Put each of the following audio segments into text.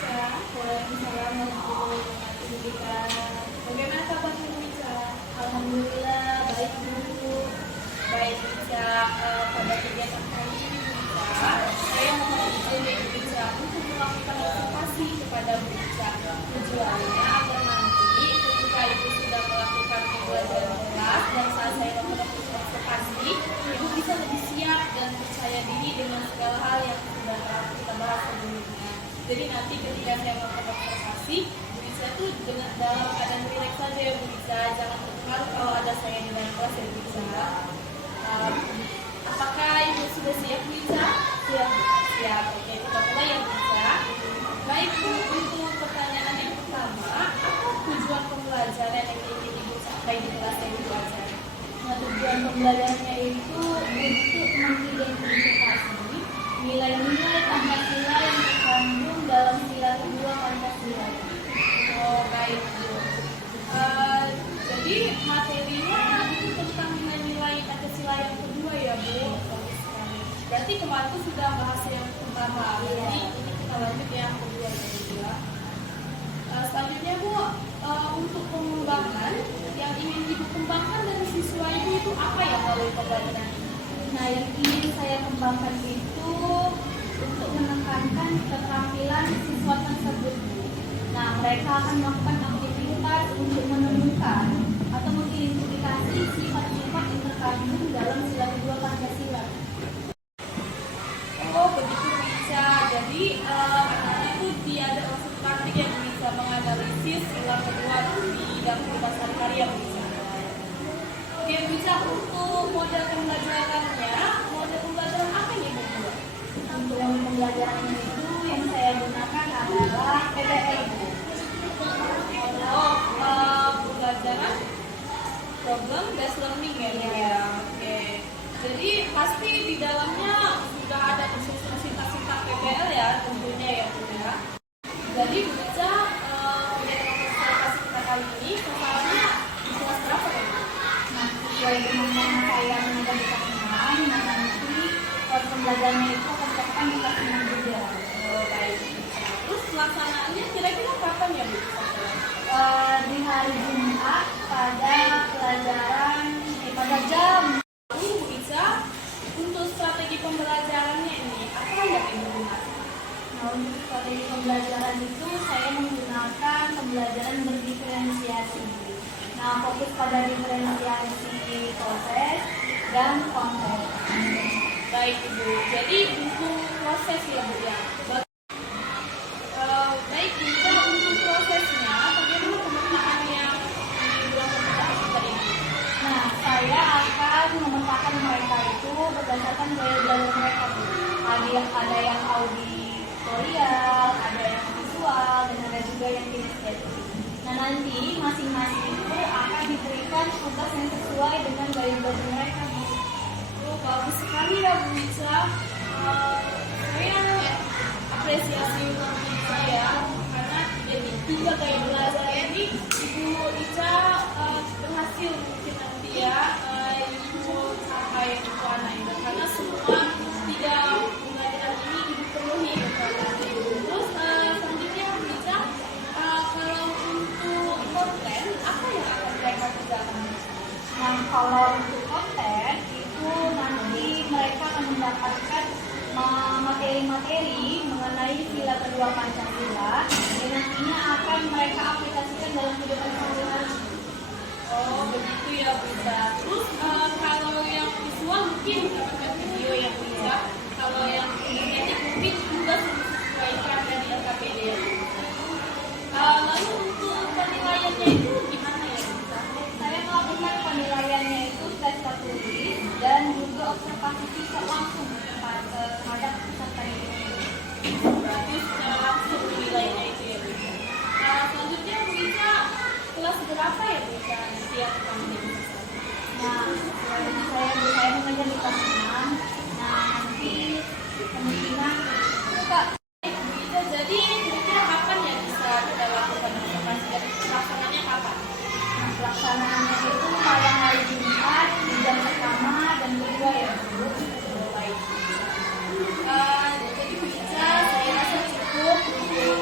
Bisa. Waalaikumsalam warahmatullahi wabarakatuh. Bagaimana kabar Bu Ica? Alhamdulillah baik Bu. Baik Ica, pada kegiatan kali ini Bu Ica, saya mohon izin dari Bu Ica untuk melakukan observasi kepada Bu Ica. Tujuannya agar nanti ketika Ibu sudah melakukan pembelajaran kelas dan saat saya melakukan observasi, Ibu bisa lebih siap dan percaya diri dengan segala hal yang sudah kita bahas sebelumnya. Jadi nanti ketika saya melakukan observasi, Bu Ica itu dengan dalam keadaan rileks saja ya Bu Ica, jangan terpengaruh kalau ada saya di dalam kelas ya Bu Ica. Apakah Ibu sudah siap Bu Ica? Siap. Siap, oke kita mulai ya Bu Ica. Baik Bu, untuk pertanyaan yang pertama, apa tujuan pembelajaran yang ingin Ibu capai di kelas yang Ibu ajar? Nah, tujuan pembelajarannya itu untuk mengidentifikasi nilai-nilai Pancasila yang terkandung dalam sila kedua Pancasila. Oh baik Bu. Jadi materinya itu tentang nilai-nilai Pancasila yang kedua ya Bu. Bagus sekali. Berarti kemarin itu sudah bahas yang pertama. Jadi ini kita lanjut yang kedua ya Bu ya. Selanjutnya Bu, untuk pengembangan yang ingin Ibu kembangkan dari siswa Ibu itu apa ya melalui pembelajaran ini? Nah, yang ingin saya kembangkan itu untuk menekankan keterampilan siswa tersebut. Nah, mereka akan melakukan aktivitas untuk menemukan atau mengidentifikasi sifat-sifat yang terkandung dalam sila kedua Pancasila. Oh begitu bisa. Jadi anak-anak itu tiada unsur praktik yang bisa menganalisis sila kedua di dalam kehidupan sehari-hari yang bisa. Oke bisa untuk model pembelajarannya, model pembelajaran apa yang Ibu buat? Untuk yang pembelajaran itu yang saya gunakan adalah PBL. Oh pembelajaran problem based learning ya Bu ya. Oke. Jadi pasti di dalamnya sudah ada sintak PBL ya tentunya ya Bu ya. Jadi Bu Ica kegiatan observasi kita kali ini sasarannya di kelas berapa ya Bu? Nah, sesuai dengan yang saya mengajar di kelas 6, nah nanti pembelajarannya itu akan dilakukan di kelas 6 juga. Oh baik. Terus pelaksanaannya kira-kira kapan ya Bu? Di hari Jumat pada pelajaran pada jam. Bu Ica, untuk strategi pembelajarannya ini apa yang Ibu gunakan? Nah, untuk strategi pembelajaran itu saya menggunakan pembelajaran berdiferensiasi. Nah, fokus pada diferensiasi proses dan konten. Baik Ibu, jadi buku proses ya Bu ya. Baik Bu Ica, untuk prosesnya bagaimana pemetaan yang dilakukan tadi? Nah, saya akan memetakan mereka itu berdasarkan gaya belajar mereka. Ada yang auditorial, ada yang visual, dan ada juga yang kinestetik. Nah, nanti masing-masing itu akan diberikan tugas yang sesuai dengan gaya belajar mereka. Oh, bagus sekali ya Bu Ica. Saya apresiasi untuk Bu Ica ya, karena jadi 3 gaya belajar ini Ibu Ica berhasil mungkin nanti ya Ibu capai untuk anak itu, karena semua 3 pembelajaran ini Ibu penuhi Terus selanjutnya Bu Ica, kalau untuk konten apa yang akan mereka kerjakan? Nah, kalau untuk konten itu nanti mereka akan mendapatkan materi-materi mengenai sila kedua Pancasila dan nantinya akan mereka aplikasikan dalam kehidupan sehari-hari. Oh begitu ya Bu Ica. Terus kalau yang visual mungkin dapat video ya Bu Ica. Kalau yang kinetik mungkin juga sesuaikan dari LKPD ya Bu Ica. Lalu untuk penilaiannya itu gimana ya Bu Ica? Saya melakukan penilaiannya itu tes tertulis dan juga observasi siswa langsung terhadap peserta didik. Berarti secara langsung penilaiannya itu ya Bu Ica. Selanjutnya Bu Ica, kelas berapa ya Bu Ica nanti akan menjadi siswa? Nah, saya mengajar di kelas 6. Nah, nanti kemungkinan Kak, Bu Ica, jadi kira-kira kapan ya bisa kita lakukan observasi dan pelaksananya kapan? nah, pelaksanaannya itu pada hari Jumat di jam pertama dan kedua ya Bu. Baik. Jadi Bu Ica, saya rasa cukup untuk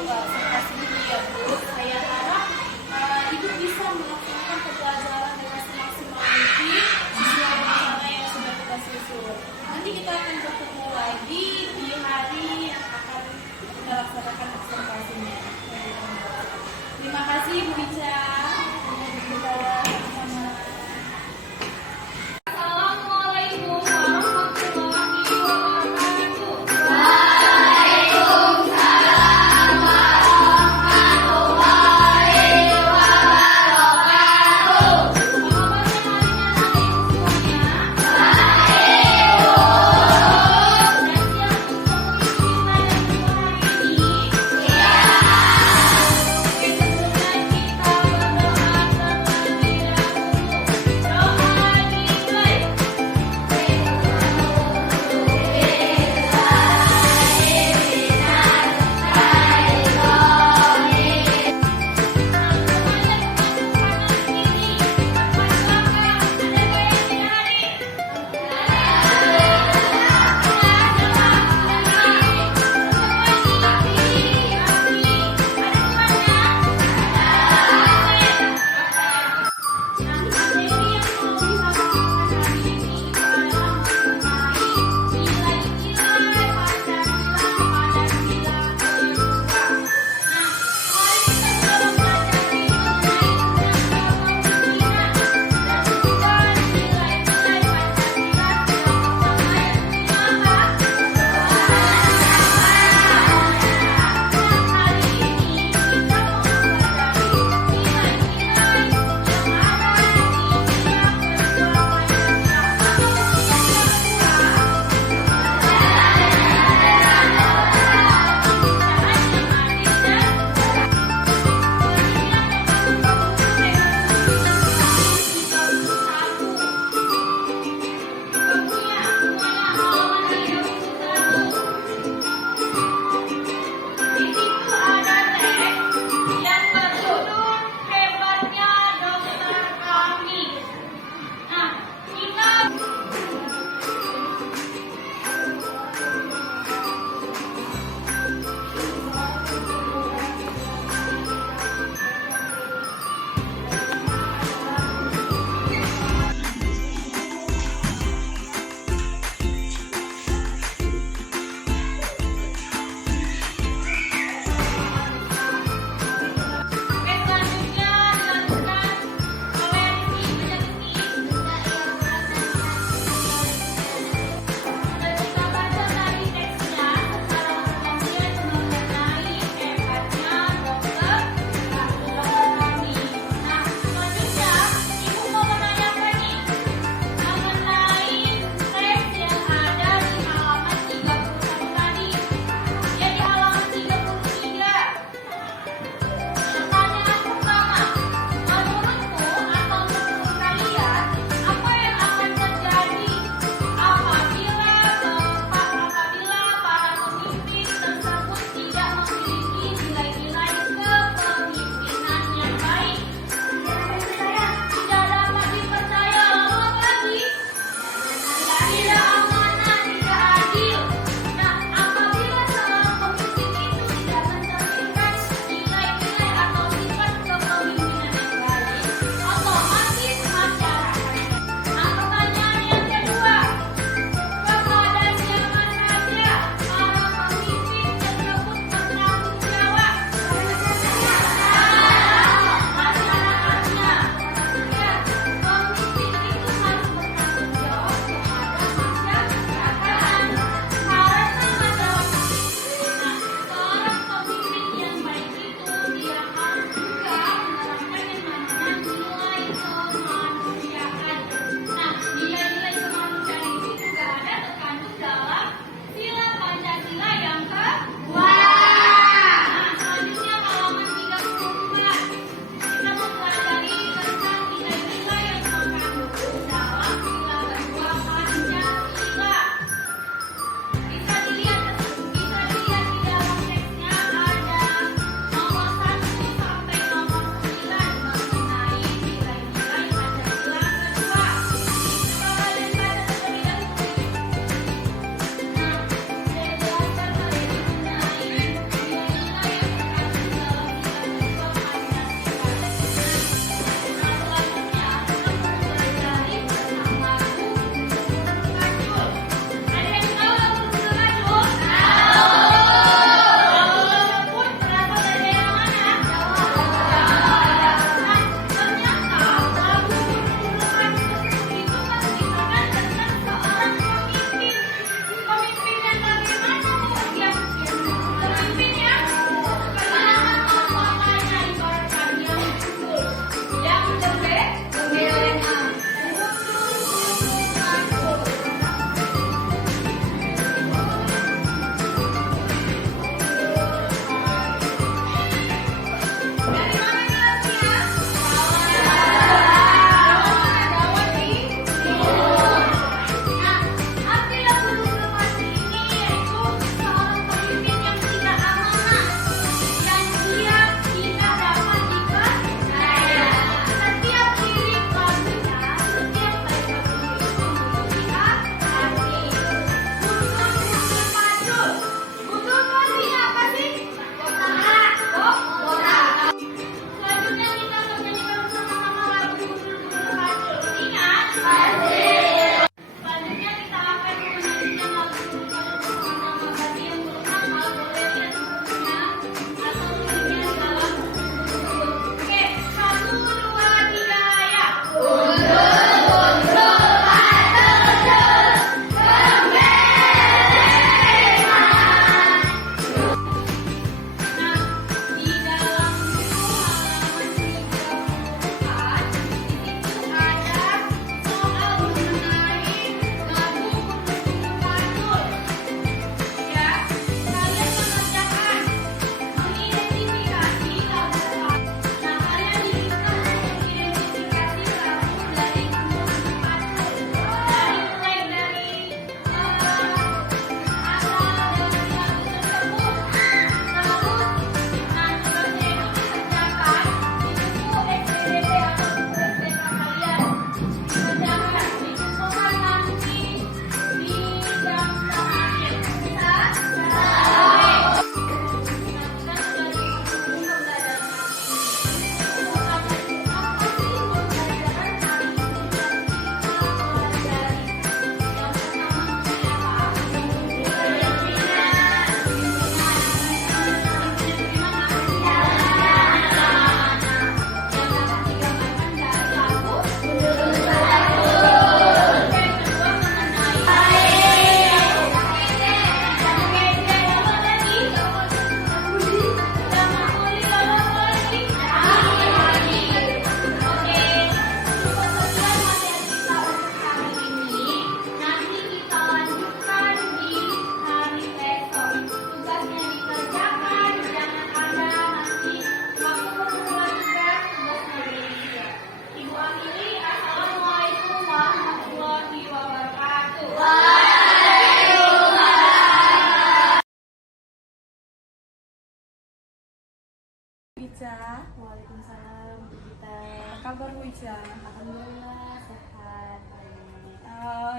Ica. Waalaikumsalam Bu Gita. Apa kabar Bu Ica? Alhamdulillah sehat hari ini.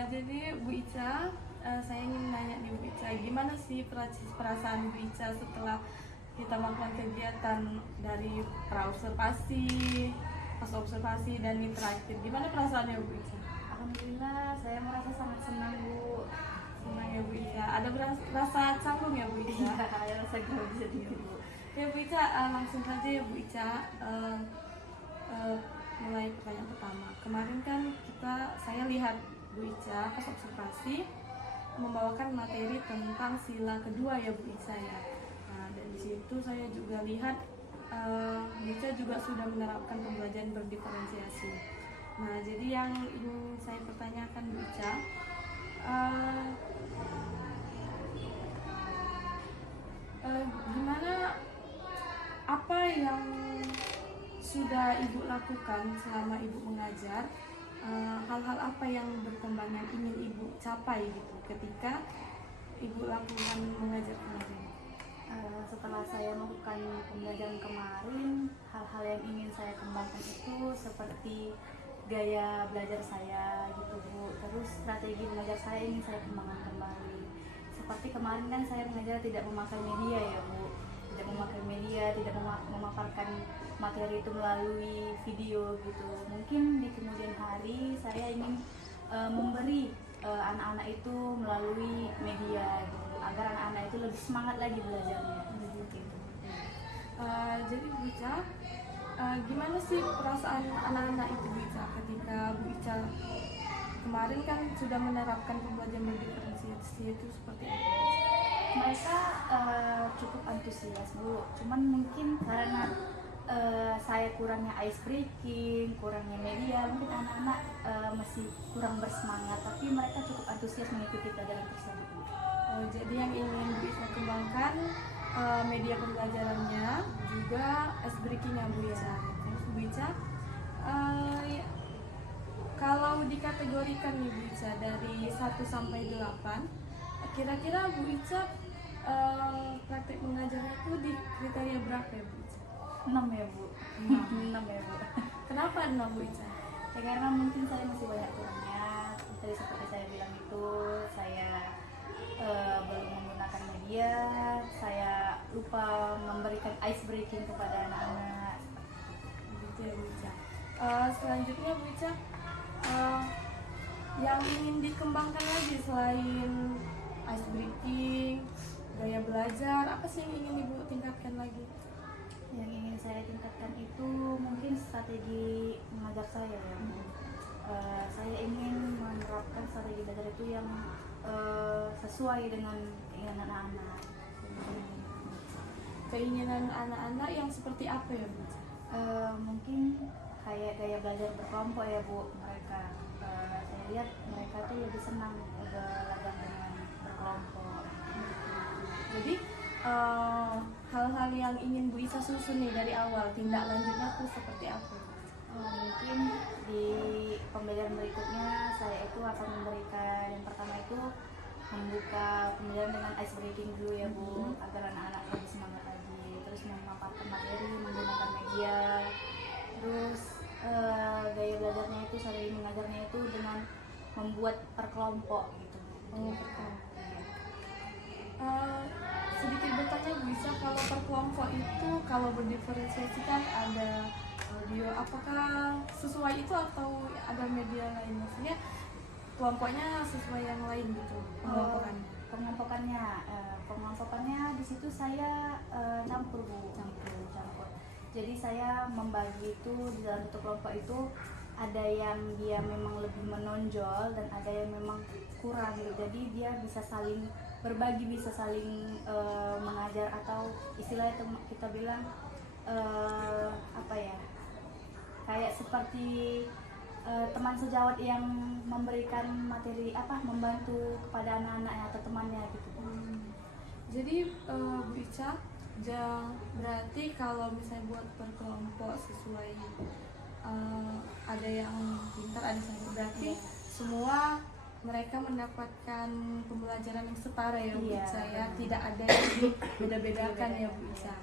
Jadi Bu Ica, saya ingin nanya nih Bu Ica, gimana sih perasaan Bu Ica setelah kita melakukan kegiatan dari praobservasi, pas observasi dan ini terakhir, gimana perasaannya Bu Ica? Alhamdulillah saya merasa sangat senang Bu. Senang ya Bu Ica. Ada rasa canggung ya Bu Ica? Iya, rasa grogi sedikit Bu. Ya Bu Ica, langsung saja ya Bu Ica. Mulai pertanyaan pertama. Kemarin kan saya lihat Bu Ica pas observasi membawakan materi tentang sila kedua ya Bu Ica ya. Nah, dan di situ saya juga lihat Bu Ica juga sudah menerapkan pembelajaran berdiferensiasi. Nah, jadi yang ingin saya pertanyakan Bu Ica, gimana, apa yang sudah Ibu lakukan selama Ibu mengajar, hal-hal apa yang berkembang yang ingin Ibu capai gitu ketika Ibu lakukan mengajar kemarin? Setelah saya melakukan pembelajaran kemarin, hal-hal yang ingin saya kembangkan itu seperti gaya belajar saya gitu Bu. Terus strategi mengajar saya ingin saya kembangkan kembali. Seperti kemarin kan saya mengajar tidak memakai media ya Bu. Tidak memakai media, tidak memaparkan materi itu melalui video gitu. Mungkin di kemudian hari saya ingin memberi anak-anak itu melalui media gitu, agar anak-anak itu lebih semangat lagi belajarnya gitu. Jadi Bu Ica, gimana sih perasaan anak-anak itu Bu Ica ketika Bu Ica kemarin kan sudah menerapkan pembelajaran berdiferensiasi itu seperti apa? Mereka cukup antusias Bu, cuman mungkin karena saya kurangnya ice breaking, kurangnya media, mungkin anak-anak masih kurang bersemangat, tapi mereka cukup antusias mengikuti pelajaran tersebut Bu. Jadi yang ingin Bu Ica kembangkan media pembelajarannya, juga ice breakingnya Bu Ica. Terus Bu Ica, kalau dikategorikan nih Bu Ica dari 1 sampai 8, kira-kira Bu Ica praktek mengajarnya itu di kriteria berapa ya Bu Ica? 6 ya Bu. 6 ya Bu. Kenapa 6 Bu Ica? Ya karena mungkin saya masih banyak kurangnya. Tadi seperti saya bilang itu, saya belum menggunakan media, saya lupa memberikan ice breaking kepada anak-anak. Gitu ya Bu Ica. Selanjutnya Bu Ica, yang ingin dikembangkan lagi selain ice breaking, gaya belajar, apa sih yang ingin Ibu tingkatkan lagi? Yang ingin saya tingkatkan itu mungkin strategi mengajar saya ya. Saya ingin menerapkan strategi belajar itu yang sesuai dengan keinginan anak-anak. Keinginan anak-anak yang seperti apa ya Bu? Mungkin kayak gaya belajar berkelompok ya Bu. Mereka saya lihat mereka tuh lebih senang belajar dengan berkelompok. Jadi hal-hal yang ingin Bu Ica susun nih dari awal, tindak lanjutnya tuh seperti apa? Mungkin di pembelajaran berikutnya saya itu akan memberikan, yang pertama itu membuka pembelajaran dengan ice breaking dulu ya Bu, agar anak-anak lebih semangat lagi. Terus memaparkan materi menggunakan media. Terus gaya belajarnya itu, strategi mengajarnya itu dengan membuat perkelompok gitu. Sedikit bertanya Bu Ica, kalau per kelompok itu kalau berdiferensiasi kan ada audio, apakah sesuai itu atau ada media lain? Maksudnya kelompoknya sesuai yang lain gitu pengompokannya di situ saya campur Bu, campur. Jadi saya membagi itu di dalam satu kelompok itu ada yang dia memang lebih menonjol dan ada yang memang kurang gitu. Jadi dia bisa saling berbagi, bisa saling mengajar, atau istilahnya kita bilang apa ya, kayak seperti teman sejawat yang memberikan materi membantu kepada anak-anaknya atau temannya gitu. Jadi Bu Ica, berarti kalau misalnya buat per kelompok sesuai ada yang pintar, ada yang berarti semua mereka mendapatkan pembelajaran yang setara ya Bu Ica ya, tidak ada yang beda-bedakan ya Bu Ica.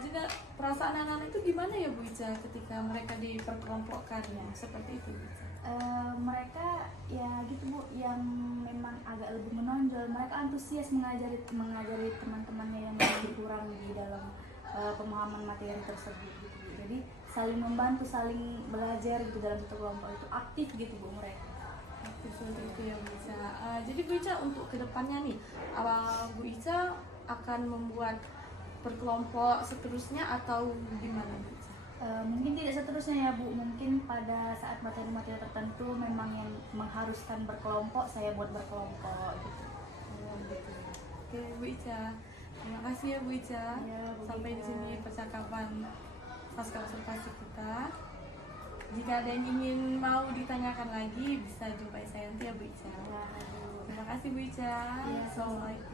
Juga perasaan anak-anak itu gimana ya Bu Ica ketika mereka diperkelompokkan ya seperti itu Bu Ica? Mereka ya gitu Bu, yang memang agak lebih menonjol, mereka antusias mengajari teman-temannya yang lebih kurang di dalam pemahaman materi tersebut gitu Bu. Jadi saling membantu, saling belajar gitu dalam satu kelompok itu, aktif gitu Bu mereka. Seperti itu ya Bu Ica. Jadi Bu Ica untuk kedepannya nih, Bu Ica akan membuat berkelompok seterusnya atau gimana Bu Ica? Mungkin tidak seterusnya ya Bu, mungkin pada saat materi-materi tertentu memang yang mengharuskan berkelompok, saya buat berkelompok gitu. Gitu. Oke Bu Ica, terima kasih ya Bu Ica. Ya, Bu Sampai di Ica. sini percakapan pasca observasi kita. Jika ada yang ingin mau ditanyakan lagi bisa jumpai saya nanti ya Bu Ica. Ya, aduh. Terima kasih Bu Ica. Ya, Assalamualaikum.